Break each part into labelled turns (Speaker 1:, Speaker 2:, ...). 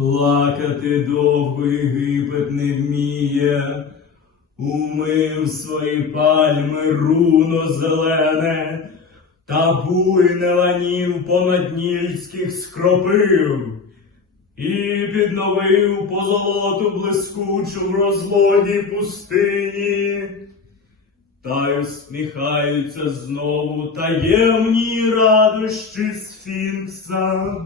Speaker 1: плакати довго Єгипет не вміє, умив свої пальми руно зелене, та буйне ланів понад нільських скропив. І відновив позолоту блискучу в розлогі пустині. Та й усміхаються знову таємні радощі Сфінкса.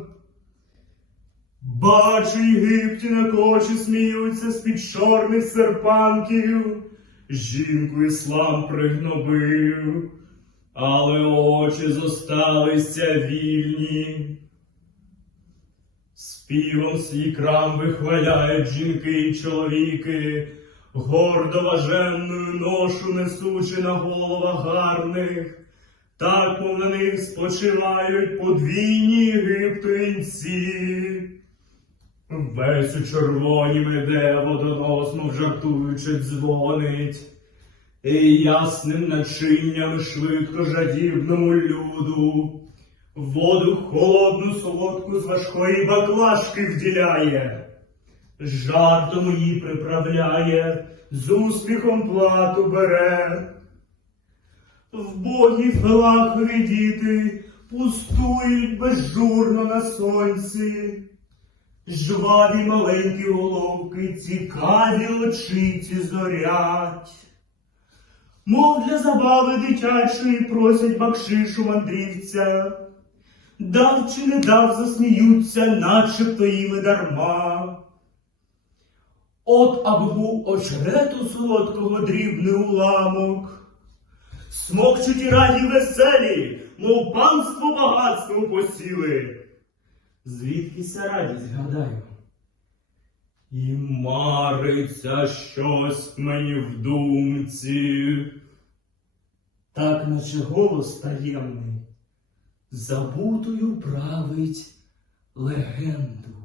Speaker 1: Бачу, Єгипті на кочі сміються з-під чорних серпанків, жінку іслам пригнобив, але очі зосталися вільні. Співом свій крам вихваляють жінки й чоловіки, гордо важенною ношу несучи на головах гарних, так мов на них спочивають подвійні єгиптинці. Весь у червонім іде водоносно жартуючи дзвонить, і ясним начинням швидко жадібному люду. Воду холодну солодку з важкої баклажки вділяє, жартом її приправляє, з успіхом плату бере. Вбогі филахові діти пустують безжурно на сонці, жваві маленькі головки, цікаві очиці зорять. Мов для забави дитячої просять бакшишу мандрівця, дав чи не дав засміються, начебто їм і дарма. От аби очерету солодкого дрібний уламок, смокчуть і раді веселі, мов панство багатство посіли. Звідкися радість гадаю? І мариться щось мені в думці. Так наче голос таємний, забутою править легенду.